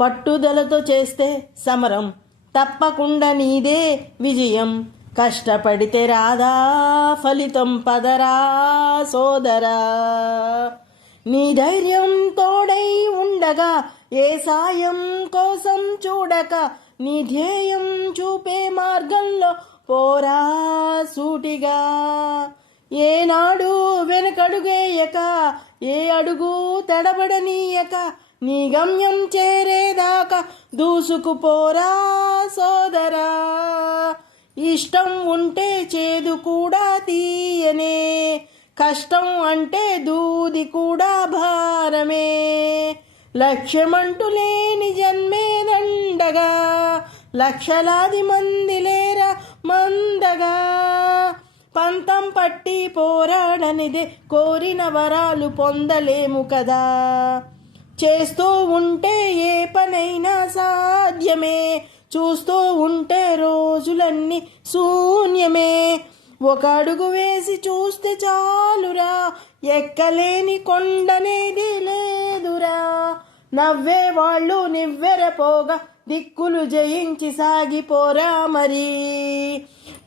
పట్టుదలతో చేస్తే సమరం తప్పకుండా నీదే విజయం. కష్టపడితే రాదా ఫలితం, పదరా సోదరా. నీ ధైర్యం తోడై ఉండగా ఏ సాయం కోసం చూడక, నీ ధ్యేయం చూపే మార్గంలో పోరా సూటిగా. ఏనాడు వెనకడుగేయక, ఏ అడుగు తడబడనీయక, నీ గమ్యం చేరేదాకా దూసుకుపోరా సోదరా. ఇష్టం ఉంటే చేదు కూడా తీయనే, కష్టం అంటే దూది కూడా భారమే. లక్ష్యమంటూ లేని జన్మే దండగా, లక్షలాది మంది లేరా మందగా. పంతం పట్టి పోరాడనిదే కోరిన వరాలు పొందలేము కదా. చేస్తూ ఉంటే ఏ పనైనా సాధ్యమే, చూస్తూ ఉంటే రోజులన్నీ శూన్యమే. ఒక అడుగు వేసి చూస్తే చాలురా, ఎక్కలేని కొండనేది లేదురా. నవ్వే వాళ్ళు నివ్వెరపోగా దిక్కులు జయించి సాగిపోరా మరి.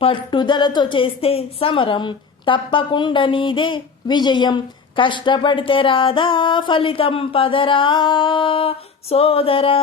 పట్టుదలతో చేస్తే సమరం తప్పకుండా నీదే విజయం. కష్టపడితే రాదా ఫలితం, పదరా సోదరా.